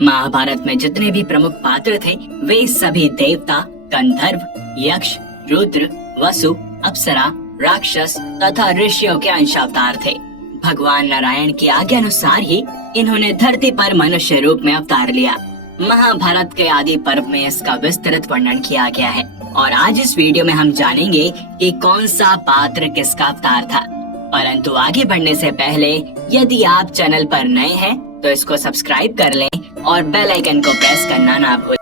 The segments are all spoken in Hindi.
महाभारत में जितने भी प्रमुख पात्र थे वे सभी देवता, गंधर्व, यक्ष, रुद्र, वसु, अप्सरा, राक्षस तथा ऋषियों के अंशावतार थे। भगवान नारायण की आज्ञा अनुसार ही इन्होंने धरती पर मनुष्य रूप में अवतार लिया। महाभारत के आदि पर्व में इसका विस्तृत वर्णन किया गया है और आज इस वीडियो में हम जानेंगे कि कौन सा पात्र किसका अवतार था। परंतु आगे बढ़ने से पहले यदि आप चैनल पर नए हैं तो इसको सब्सक्राइब कर लें और बेल आइकन को प्रेस करना ना भूलें।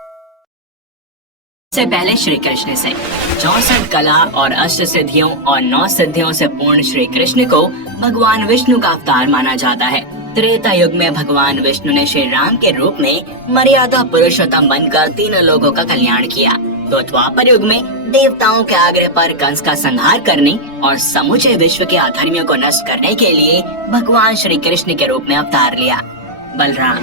सबसे पहले श्री कृष्ण से 64 कला और अष्ट सिद्धियों और 9 सिद्धियों से पूर्ण श्री कृष्ण को भगवान विष्णु का अवतार माना जाता है। त्रेता युग में भगवान विष्णु ने श्री राम के रूप में मर्यादा पुरुषोत्तम बनकर तीनों लोगों का कल्याण किया। तो द्वापर युग में देवताओं के आग्रह पर कंस का संहार करने और समूचे विश्व के अधर्मियों को नष्ट करने के लिए भगवान श्री कृष्ण के रूप में अवतार लिया। बलराम।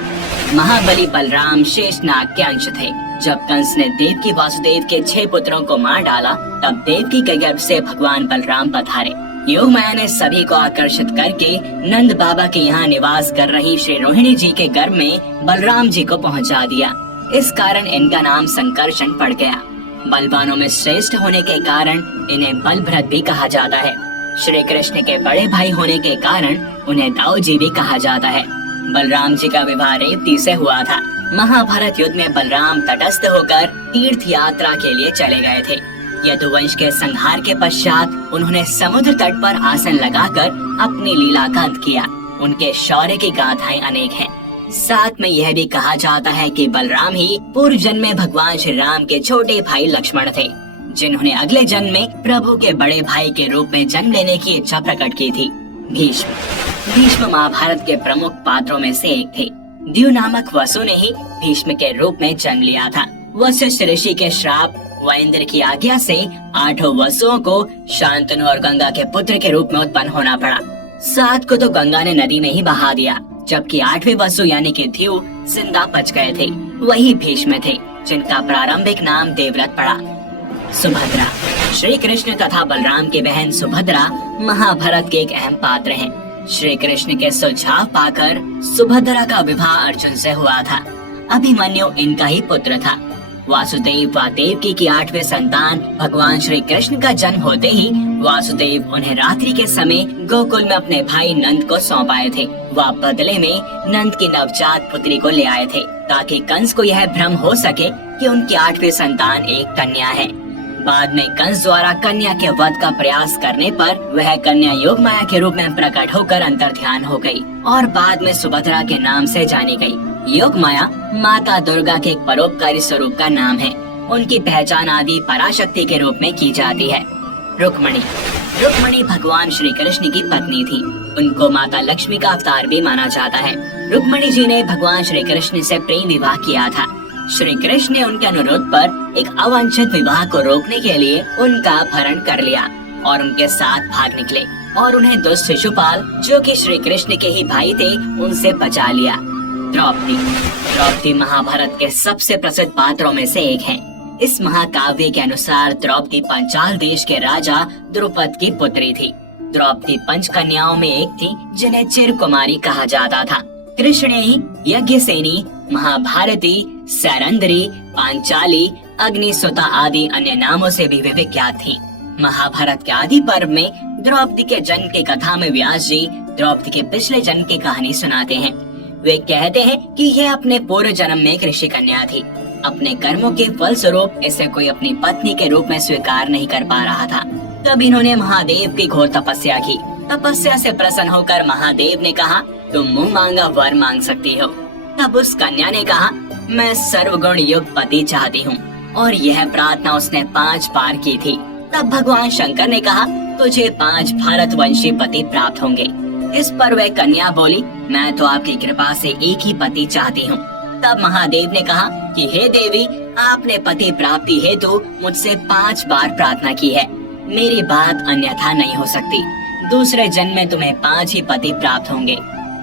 महाबली बलराम शेषनाग के अंश थे। जब कंस ने देवकी वासुदेव के 6 पुत्रों को मार डाला तब देवकी के गर्भ से भगवान बलराम पधारे। योग माया ने सभी को आकर्षित करके नंद बाबा के यहाँ निवास कर रही श्री रोहिणी जी के गर्भ में बलराम जी को पहुँचा दिया। इस कारण इनका नाम संकर्षण पड़ गया। बलवानों में श्रेष्ठ होने के कारण इन्हें बलभद्र भी कहा जाता है। श्री कृष्ण के बड़े भाई होने के कारण उन्हें दाऊजी भी कहा जाता है। बलराम जी का विवाह रेवती से हुआ था। महाभारत युद्ध में बलराम तटस्थ होकर तीर्थ यात्रा के लिए चले गए थे। यदुवंश के संहार के पश्चात उन्होंने समुद्र तट पर आसन लगाकर अपनी लीला का अंत किया। उनके शौर्य की गाथाएं अनेक हैं। साथ में यह भी कहा जाता है कि बलराम ही पूर्व जन्म में भगवान श्री राम के छोटे भाई लक्ष्मण थे, जिन्होंने अगले जन्म में प्रभु के बड़े भाई के रूप में जन्म लेने की इच्छा प्रकट की थी। भीष्म महाभारत के प्रमुख पात्रों में से एक थे। द्यू नामक वसु ने ही भीष्म के रूप में जन्म लिया था। वशिष्ठ ऋषि के श्राप व इंद्र की आज्ञा से 8 वसुओं को शांतनु और गंगा के पुत्र के रूप में उत्पन्न होना पड़ा। 7 को तो गंगा ने नदी में ही बहा दिया, जबकि 8वें वसु यानी कि द्यू जिंदा बच गए थे। वही भीष्म थे, जिनका प्रारंभिक नाम देवव्रत पड़ा। सुभद्रा। श्री कृष्ण तथा बलराम की बहन सुभद्रा महाभारत के एक अहम पात्र हैं। श्री कृष्ण के सुझाव पाकर सुभद्रा का विवाह अर्जुन से हुआ था। अभिमन्यु इनका ही पुत्र था। वासुदेव व देवकी की 8वें संतान भगवान श्री कृष्ण का जन्म होते ही वासुदेव उन्हें रात्रि के समय गोकुल में अपने भाई नंद को सौंप आए थे। वह बदले में नंद की नवजात पुत्री को ले आए थे, ताकि कंस को यह भ्रम हो सके कि उनकी 8वीं संतान एक कन्या है। बाद में कंस द्वारा कन्या के वध का प्रयास करने पर वह कन्या योग माया के रूप में प्रकट होकर अंतर्ध्यान हो गई और बाद में सुभद्रा के नाम से जानी गई। योग माया माता दुर्गा के एक परोपकारी स्वरूप का नाम है। उनकी पहचान आदि पराशक्ति के रूप में की जाती है। रुक्मणी भगवान श्री कृष्ण की पत्नी थी। उनको माता लक्ष्मी का अवतार भी माना जाता है। रुक्मणी जी ने भगवान श्री कृष्ण से प्रेम विवाह किया था। श्री कृष्ण ने उनके अनुरोध पर एक अवांछित विवाह को रोकने के लिए उनका अपहरण कर लिया और उनके साथ भाग निकले और उन्हें दुष्ट शिशुपाल, जो कि श्री कृष्ण के ही भाई थे, उनसे बचा लिया। द्रौपदी महाभारत के सबसे प्रसिद्ध पात्रों में से एक है। इस महाकाव्य के अनुसार द्रौपदी पंचाल देश के राजा द्रुपद की पुत्री थी। द्रौपदी 5 कन्याओं में एक थी, जिन्हें चिरकुमारी कहा जाता था। कृष्णेयी, यज्ञसेनी, महाभारती, सैरंद्री, पांचाली, अग्निसुता आदि अन्य नामों से भी वे विख्यात थी। महाभारत के आदि पर्व में द्रौपदी के जन्म की कथा में व्यास जी द्रौपदी के पिछले जन्म की कहानी सुनाते हैं। वे कहते हैं कि यह अपने पूर्व जन्म में एक ऋषि कन्या थी। अपने कर्मों के फल स्वरूप इसे कोई अपनी पत्नी के रूप में स्वीकार नहीं कर पा रहा था। तब इन्होंने महादेव की घोर तपस्या की। तपस्या से प्रसन्न होकर महादेव ने कहा, तुम मुँह मांगा वर मांग सकती हो। तब उस कन्या ने कहा, मैं सर्वगुण युक्त पति चाहती हूँ, और यह प्रार्थना उसने 5 बार की थी। तब भगवान शंकर ने कहा, तुझे 5 भारतवंशी पति प्राप्त होंगे। इस पर वह कन्या बोली, मैं तो आपकी कृपा से एक ही पति चाहती हूँ। तब महादेव ने कहा कि हे देवी, आपने पति प्राप्ति हेतु मुझसे 5 बार प्रार्थना की है। मेरी बात अन्यथा नहीं हो सकती। दूसरे जन्म में तुम्हें 5 ही पति प्राप्त होंगे।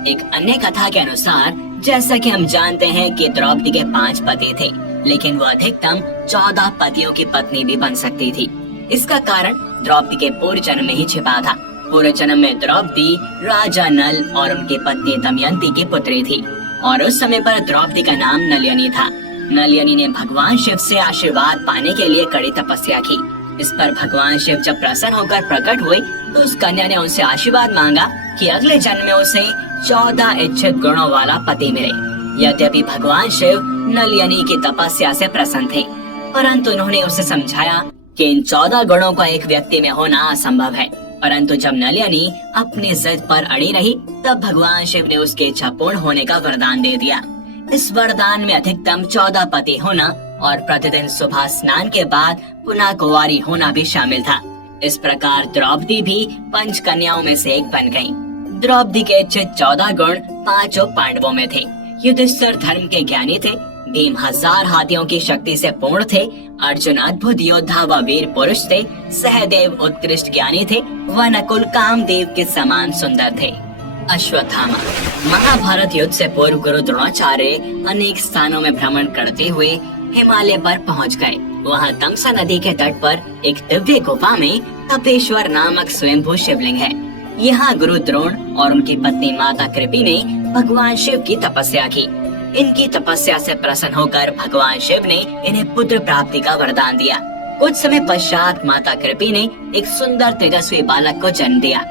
एक अन्य कथा के अनुसार, जैसा कि हम जानते हैं कि द्रौपदी के 5 पति थे, लेकिन वो अधिकतम 14 पतियों की पत्नी भी बन सकती थी। इसका कारण द्रौपदी के पूर्व जन्म में ही छिपा था। पूर्व जन्म में द्रौपदी राजा नल और उनकी पत्नी दमयंती की पुत्री थी। और उस समय पर द्रौपदी का नाम नलिनी था। नलिनी ने भगवान शिव से आशीर्वाद पाने के लिए कड़ी तपस्या की। इस पर भगवान शिव जब प्रसन्न होकर प्रकट हुए तो उस कन्या ने उनसे आशीर्वाद मांगा कि अगले जन्म में उसे 14 इच्छित गुणों वाला पति मिले। यद्यपि भगवान शिव नलिनी की तपस्या से प्रसन्न थे, परंतु उन्होंने उसे समझाया कि इन 14 गुणों का एक व्यक्ति में होना असंभव है। परंतु जब नलिनी अपनी जिद पर अड़ी रही तब भगवान शिव ने उसकी इच्छा पूर्ण होने का वरदान दे दिया। इस वरदान में अधिकतम 14 पति होना और प्रतिदिन सुबह स्नान के बाद पुनः कुंवारी होना भी शामिल था। इस प्रकार द्रौपदी भी 5 कन्याओं में से एक बन गयी। द्रौपदी के इच्छित 14 गुण 5 पांडवों में थे। युधिष्ठिर धर्म के ज्ञानी थे, भीम 1000 हाथियों की शक्ति से पूर्ण थे, अर्जुन अद्भुत योद्धा व वीर पुरुष थे, सहदेव उत्कृष्ट ज्ञानी थे व नकुल कामदेव के समान सुंदर थे। अश्वत्थामा। महाभारत युद्ध से पूर्व गुरु द्रोणाचार्य अनेक स्थानों में भ्रमण करते हुए हिमालय पर पहुंच गए। वहां तमसा नदी के तट पर एक दिव्य गुफा में तपेश्वर नामक स्वयंभू शिवलिंग है। यहाँ गुरु द्रोण और उनकी पत्नी माता कृपी ने भगवान शिव की तपस्या की। इनकी तपस्या से प्रसन्न होकर भगवान शिव ने इन्हें पुत्र प्राप्ति का वरदान दिया। कुछ समय पश्चात माता कृपी ने एक सुंदर तेजस्वी बालक को जन्म दिया।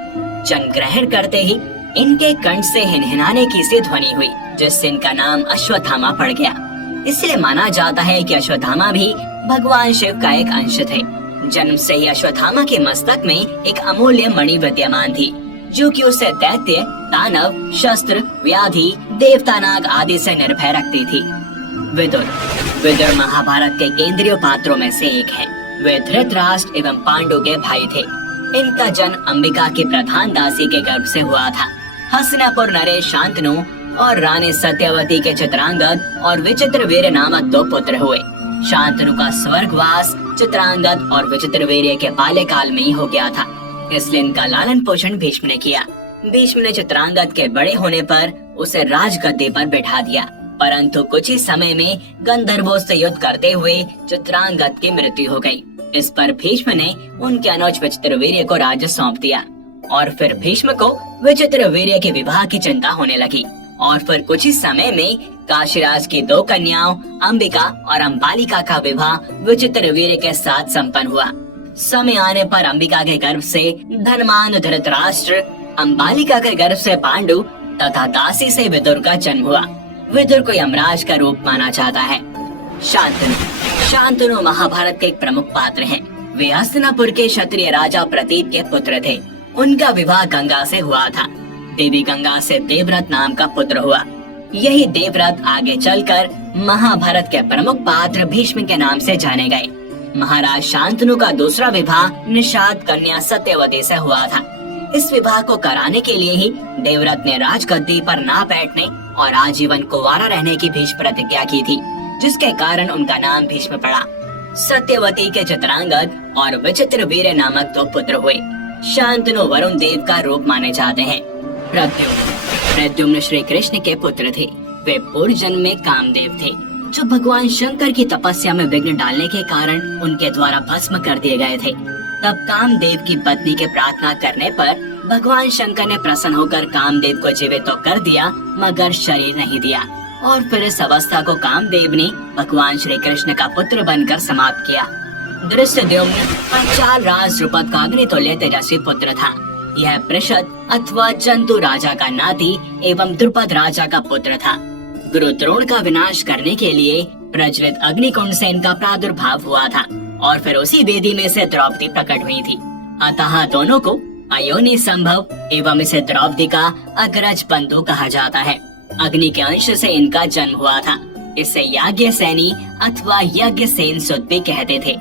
जन्म ग्रहण करते ही इनके कंठ से हिनहिनाने की सी ध्वनि हुई, जिससे इनका नाम अश्वत्थामा पड़ गया। इसलिए माना जाता है कि अश्वत्थामा भी भगवान शिव का एक अंश थे। जन्म से ही अश्वत्थामा के मस्तक में एक अमूल्य मणि विद्यमान थी, जो कि उसे दैत्य, दानव, शस्त्र, व्याधि, देवतानाग आदि से निर्भय रखती थी। विदुर। विदुर महाभारत के केंद्रीय पात्रों में से एक है। वे धृतराष्ट्र एवं पांडु के भाई थे। इनका जन्म अंबिका की प्रधान दासी के गर्भ से हुआ था। हस्तिनापुर नरेश शांतनु और रानी सत्यवती के चित्रांगद और विचित्रवीर्य नामक 2 पुत्र हुए। शांतनु का स्वर्गवास चित्रांगद और विचित्रवीर्य के बाल्यकाल में ही हो गया था, इसलिए इनका लालन पोषण भीष्म ने किया। भीष्म ने चित्रांगद के बड़े होने पर उसे राजगद्दी पर बैठा दिया, परंतु कुछ ही समय में गंधर्वों से युद्ध करते हुए चित्रांगद की मृत्यु हो गई। इस पर भीष्म ने उनके अनुज विचित्रवीर्य को राज्य सौंप दिया और फिर भीष्म को विचित्रवीर्य के विवाह की चिंता होने लगी। और फिर कुछ ही समय में काशीराज की 2 कन्याओं अंबिका और अंबालिका का विवाह विचित्रवीर्य के साथ संपन्न हुआ। समय आने पर अंबिका के गर्भ से धनवान धृतराष्ट्र, अंबालिका के गर्भ से पांडु तथा दासी से विदुर का जन्म हुआ। विदुर को यमराज का रूप माना जाता है। शांतनु। शांतनु महाभारत के एक प्रमुख पात्र हैं। वे हस्तिनापुर के क्षत्रिय राजा प्रतीप के पुत्र थे। उनका विवाह गंगा से हुआ था। देवी गंगा से देवव्रत नाम का पुत्र हुआ। यही देवव्रत आगे चलकर महाभारत के प्रमुख पात्र भीष्म के नाम से जाने गए। महाराज शांतनु का दूसरा विवाह निषाद कन्या सत्यवती से हुआ था। इस विवाह को कराने के लिए ही देवव्रत ने राजगद्दी पर ना बैठने और आजीवन कुंवारा रहने की भीष्म प्रतिज्ञा की थी, जिसके कारण उनका नाम भीष्म पड़ा। सत्यवती के चित्रांगद और विचित्रवीर्य नामक 2 पुत्र हुए। शांतनु वरुण देव का रूप माने जाते हैं। प्रद्युम्न। प्रद्युम्न श्री कृष्ण के पुत्र थे। वे पूर्व जन्म में कामदेव थे, जो भगवान शंकर की तपस्या में विघ्न डालने के कारण उनके द्वारा भस्म कर दिए गए थे। तब कामदेव की पत्नी के प्रार्थना करने पर भगवान शंकर ने प्रसन्न होकर कामदेव को जीवित तो कर दिया, मगर शरीर नहीं दिया। और फिर इस अवस्था को कामदेव ने भगवान श्री कृष्ण का पुत्र बनकर समाप्त किया। धृष्टद्युम्न पंचाल राज द्रुपद का अग्नितुल्य तेजस्वी पुत्र था। यह पृषद अथवा जंतु राजा का नाती एवं द्रुपद राजा का पुत्र था। गुरु द्रोण का विनाश करने के लिए प्रज्वलित अग्निकुंड से इनका प्रादुर्भाव हुआ था और फिर उसी वेदी में से द्रौपदी प्रकट हुई थी। अतः दोनों को अयोनि संभव एवं इसे द्रौपदी का अग्रज बंधु कहा जाता है। अग्नि के अंश से इनका जन्म हुआ था। इसे याज्ञ सैनी अथवा यज्ञ सेन सुत भी कहते थे।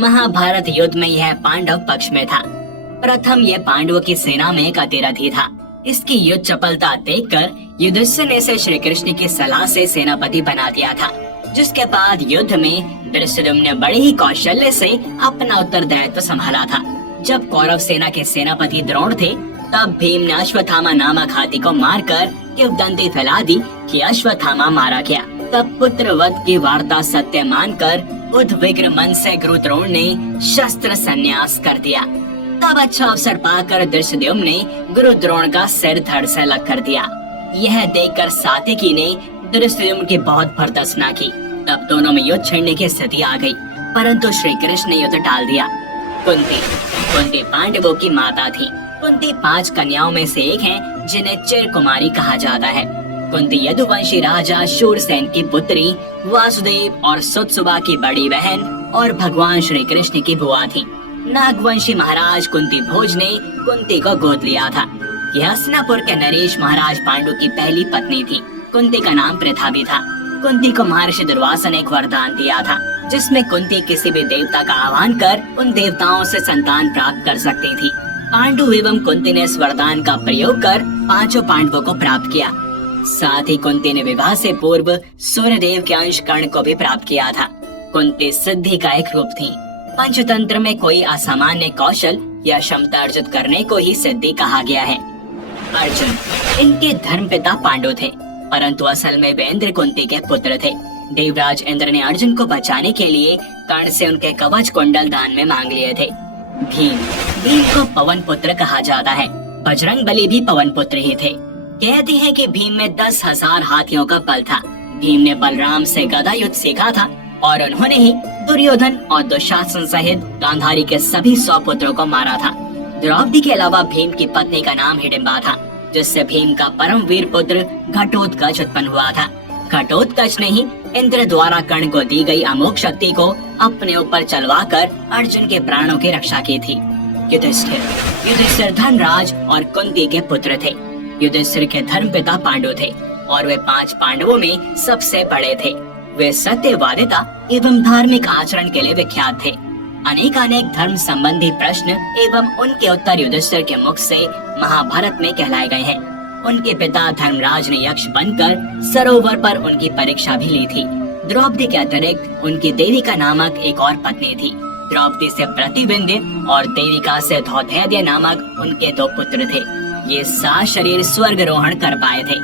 महाभारत युद्ध में यह पांडव पक्ष में था। प्रथम यह पांडवों की सेना में एक अतिरथी था। इसकी युद्ध चपलता देखकर युधिष्ठिर ने इसे श्री कृष्ण की सलाह से सेनापति बना दिया था, जिसके बाद युद्ध में धृष्टद्युम्न ने बड़े ही कौशल्य से अपना उत्तरदायित्व संभाला था। जब कौरव सेना के सेनापति द्रोण थे, तब भीम ने अश्वत्थामा नामक हाथी को मारकर किंवदंती फैला दी कि अश्वत्थामा मारा गया। तब पुत्र वध की वार्ता सत्य मानकर उद्विग्न मन से गुरु द्रोण ने शस्त्र संन्यास कर दिया। तब अच्छा अवसर पाकर धृष्टद्युम्न ने गुरु द्रोण का सिर धड़ से अलग कर दिया। यह देखकर सात्यकी ने धृष्टद्युम्न की बहुत भर्त्सना की। तब दोनों में युद्ध छेड़ने की स्थिति आ गई, परंतु श्री कृष्ण ने युद्ध टाल दिया। कुंती पांडवों की माता थी। कुंती 5 कन्याओं में से एक है जिन्हें चिर कुमारी कहा जाता है। कुंती यदुवंशी राजा शूरसेन की पुत्री, वासुदेव और सुतसुबा की बड़ी बहन और भगवान श्री कृष्ण की बुआ थी। नागवंशी महाराज कुंती भोज ने कुंती को गोद लिया था। यह हस्तिनापुर के नरेश महाराज पांडु की पहली पत्नी थी। कुंती का नाम प्रथा भी था। कुंती को महर्षि दुर्वासा ने एक वरदान दिया था, जिसमें कुंती किसी भी देवता का आह्वान कर उन देवताओं से संतान प्राप्त कर सकती थी। पांडु एवं कुंती ने इस वरदान का प्रयोग कर 5 पांडवों को प्राप्त किया। साथ ही कुंती ने विवाह से पूर्व सूर्यदेव के अंश कर्ण को भी प्राप्त किया था। कुंती सिद्धि का एक रूप थी। पंचतंत्र में कोई असामान्य कौशल या क्षमता अर्जित करने को ही सिद्धि कहा गया है। अर्जुन इनके धर्मपिता पांडु थे, परंतु असल में वे इंद्र कुंती के पुत्र थे। देवराज इंद्र ने अर्जुन को बचाने के लिए कर्ण से उनके कवच कुंडल दान में मांग लिए थे। भीम को पवन पुत्र कहा जाता है। बजरंग बली भी पवन पुत्र ही थे। कहते हैं कि भीम में 10,000 हाथियों का बल था। भीम ने बलराम से गदा युद्ध सीखा था और उन्होंने ही दुर्योधन और दुशासन सहित गांधारी के सभी 100 पुत्रों को मारा था। द्रौपदी के अलावा भीम की पत्नी का नाम हिडिंबा था, जिससे भीम का परम वीर पुत्र घटोत्कच उत्पन्न हुआ था। घटोत्कच ने ही इंद्र द्वारा कर्ण को दी गई अमोघ शक्ति को अपने ऊपर चलवाकर अर्जुन के प्राणों की रक्षा की थी। युधिष्ठिर धनराज और कुंती के पुत्र थे। युधिष्ठिर के धर्मपिता पांडु थे और वे 5 पांडवों में सबसे बड़े थे। वे सत्यवादिता एवं धार्मिक आचरण के लिए विख्यात थे। अनेक धर्म संबंधी प्रश्न एवं उनके उत्तर युधिष्ठिर के मुख से महाभारत में कहलाए गए हैं। उनके पिता धर्मराज ने यक्ष बनकर सरोवर पर उनकी परीक्षा भी ली थी। द्रौपदी के अतिरिक्त उनकी देविका नामक एक और पत्नी थी। द्रौपदी से प्रतिविंध्य और देविका से धौधैर्य नामक उनके 2 पुत्र थे। ये 7 शरीर स्वर्गरोहण कर पाए थे।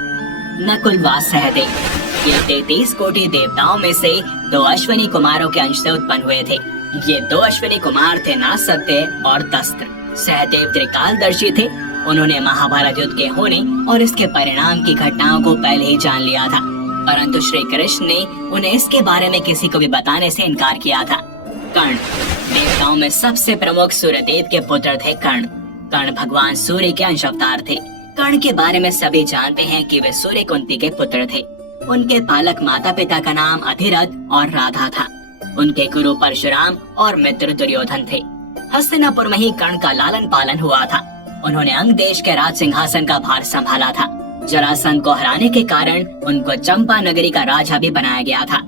नकुल व सहदेव ये 33 कोटि देवताओं में से 2 अश्विनी कुमारों के अंश से उत्पन्न हुए थे। ये 2 अश्विनी कुमार थे नासत्य और दस्त्र। सहदेव त्रिकालदर्शी थे। उन्होंने महाभारत युद्ध के होने और इसके परिणाम की घटनाओं को पहले ही जान लिया था, परंतु श्री कृष्ण ने उन्हें इसके बारे में किसी को भी बताने से इनकार किया था। कर्ण देवताओं में सबसे प्रमुख सूर्यदेव के पुत्र थे। कर्ण भगवान सूर्य के अंश अवतार थे। कर्ण के बारे में सभी जानते हैं कि वे सूर्य कुंती के पुत्र थे। उनके पालक माता पिता का नाम अधिरथ और राधा था। उनके गुरु परशुराम और मित्र दुर्योधन थे। हस्तिनापुर में ही कर्ण का लालन पालन हुआ था। उन्होंने अंग देश के राज सिंहासन का भार संभाला था। जरासंध को हराने के कारण उनको चंपा नगरी का राजा भी बनाया गया था।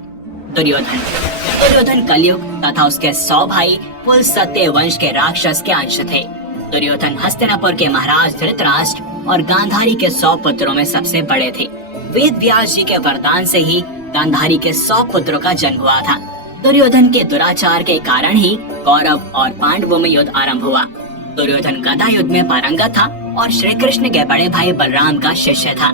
दुर्योधन कलयुग तथा उसके 100 भाई कुल सत्य वंश के राक्षस के अंश थे। दुर्योधन हस्तिनापुर के महाराज धृतराष्ट्र और गांधारी के 100 पुत्रों में सबसे बड़े थे। वेद व्यास जी के वरदान से ही गांधारी के 100 पुत्रों का जन्म हुआ था। दुर्योधन के दुराचार के कारण ही कौरव और पांडवों में युद्ध आरंभ हुआ। दुर्योधन गदा युद्ध में पारंगत था और श्री कृष्ण के बड़े भाई बलराम का शिष्य था।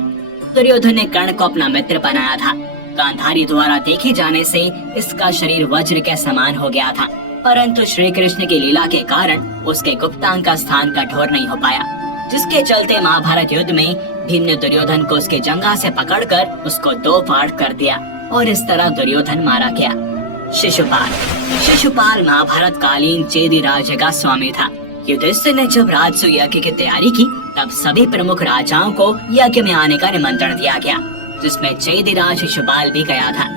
दुर्योधन ने कर्ण को अपना मित्र बनाया था। गांधारी द्वारा देखे जाने से इसका शरीर वज्र के समान हो गया था, परंतु श्री कृष्ण की लीला के कारण उसके गुप्तांग का स्थान कठोर नहीं हो पाया, जिसके चलते महाभारत युद्ध में भीम ने दुर्योधन को उसके जंघा से पकड़कर उसको 2 फाड़ कर दिया और इस तरह दुर्योधन मारा गया। शिशुपाल महाभारत कालीन चेदी राज्य का स्वामी था। युधिष्ठिर ने जब राजसूय यज्ञ की तैयारी की, तब सभी प्रमुख राजाओं को यज्ञ में आने का निमंत्रण दिया गया, जिसमें चेदिराज शिशुपाल भी गया था।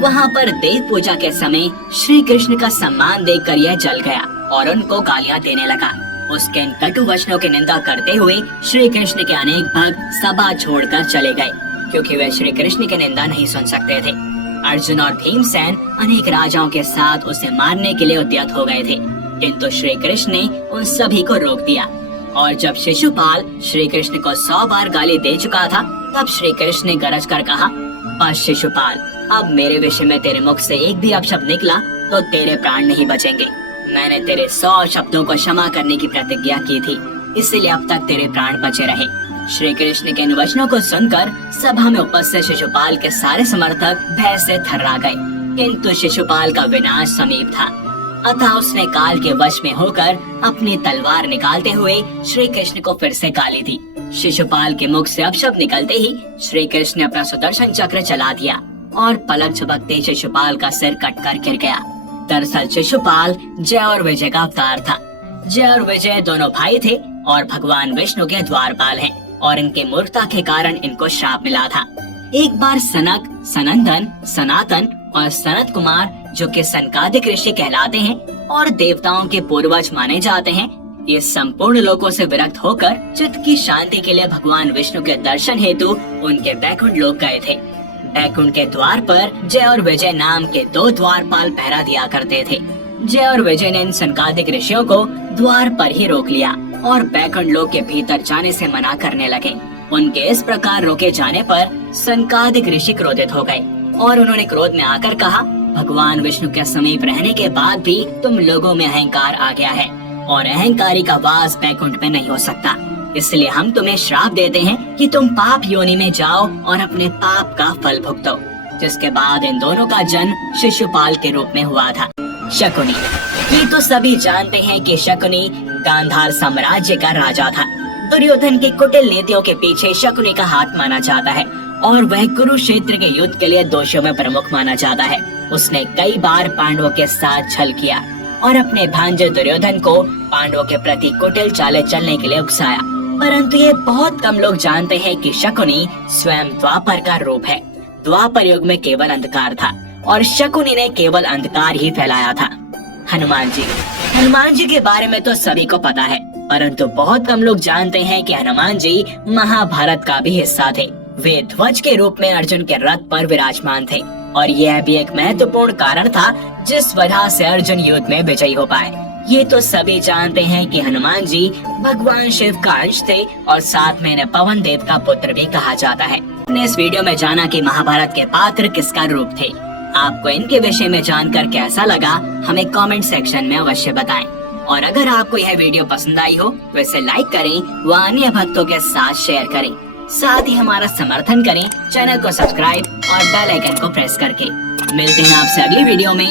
वहाँ पर देव पूजा के समय श्री कृष्ण का सम्मान देखकर यह जल गया और उनको गालियाँ देने लगा। उसके इन कटु वचनों की निंदा करते हुए श्री कृष्ण के अनेक भक्त सभा छोड़कर चले गए, क्योंकि वे श्री कृष्ण की निंदा नहीं सुन सकते थे। अर्जुन और भीमसेन अनेक राजाओं के साथ उसे मारने के लिए उद्यत हो गए थे, किंतु श्री कृष्ण ने उन सभी को रोक दिया। और जब शिशुपाल श्री कृष्ण को 100 बार गाली दे चुका था, तब श्री कृष्ण ने गरज कर कहा, बस शिशुपाल, अब मेरे विषय में तेरे मुख से एक भी अपशब्द निकला तो तेरे प्राण नहीं बचेंगे। मैंने तेरे 100 शब्दों को क्षमा करने की प्रतिज्ञा की थी, इसलिए अब तक तेरे प्राण बचे रहे। श्री कृष्ण के इन वचनों को सुनकर सभा में उपस्थित शिशुपाल के सारे समर्थक भय से थर्रा गए, किंतु शिशुपाल का विनाश समीप था। अतः उसने काल के वश में होकर अपनी तलवार निकालते हुए श्री कृष्ण को फिर से गाली दी। शिशुपाल के मुख से अपशब्द निकलते ही श्री कृष्ण ने अपना सुदर्शन चक्र चला दिया और पलक झपकते शिशुपाल का सिर कटकर गिर गया। दरअसल शिशुपाल जय और विजय का अवतार था। जय और विजय दोनों भाई थे और भगवान विष्णु के द्वारपाल हैं और इनके मूर्खता के कारण इनको श्राप मिला था। एक बार सनक, सनंदन, सनातन और सनत कुमार, जो कि सनकादिक ऋषि कहलाते हैं और देवताओं के पूर्वज माने जाते हैं, ये संपूर्ण लोकों से विरक्त होकर चित्त की शांति के लिए भगवान विष्णु के दर्शन हेतु उनके बैकुंठ लोक गए थे। बैकुंठ के द्वार पर जय और विजय नाम के 2 द्वारपाल पहरा दिया करते थे। जय और विजय ने इन सनकादिक ऋषियों को द्वार पर ही रोक लिया और बैकुंठ लोक के भीतर जाने से मना करने लगे। उनके इस प्रकार रोके जाने पर सनकादिक ऋषि क्रोधित हो गए और उन्होंने क्रोध में आकर कहा, भगवान विष्णु के समीप रहने के बाद भी तुम लोगों में अहंकार आ गया है और अहंकारी का वास बैकुंठ में नहीं हो सकता। इसलिए हम तुम्हें श्राप देते हैं कि तुम पाप योनि में जाओ और अपने पाप का फल भुगतो। जिसके बाद इन दोनों का जन्म शिशुपाल के रूप में हुआ था। शकुनी, ये तो सभी जानते हैं कि शकुनी गांधार साम्राज्य का राजा था। दुर्योधन की कुटिल नीतियों के पीछे शकुनी का हाथ माना जाता है और वह कुरुक्षेत्र के युद्ध के लिए दोषियों में प्रमुख माना जाता है। उसने कई बार पांडवों के साथ छल किया और अपने भांजे दुर्योधन को पांडवों के प्रति कुटिल चालें चलने के लिए उकसाया। परंतु ये बहुत कम लोग जानते हैं कि शकुनी स्वयं द्वापर का रूप है। द्वापर युग में केवल अंधकार था और शकुनी ने केवल अंधकार ही फैलाया था। हनुमान जी के बारे में तो सभी को पता है, परंतु बहुत कम लोग जानते हैं कि हनुमान जी महाभारत का भी हिस्सा थे। वे ध्वज के रूप में अर्जुन के रथ पर विराजमान थे और यह भी एक महत्वपूर्ण कारण था जिस वजह से अर्जुन युद्ध में विजयी हो पाए। ये तो सभी जानते हैं कि हनुमान जी भगवान शिव का अंश थे और साथ में इन्हें पवन देव का पुत्र भी कहा जाता है। हमने इस वीडियो में जाना कि महाभारत के पात्र किसका रूप थे। आपको इनके विषय में जानकर कैसा लगा हमें कमेंट सेक्शन में अवश्य बताएं। और अगर आपको यह वीडियो पसंद आई हो तो इसे लाइक करें व अन्य भक्तों के साथ शेयर करें। साथ ही हमारा समर्थन करें चैनल को सब्सक्राइब और बेल आइकन को प्रेस करके। मिलते हैं आपसे अगली वीडियो में।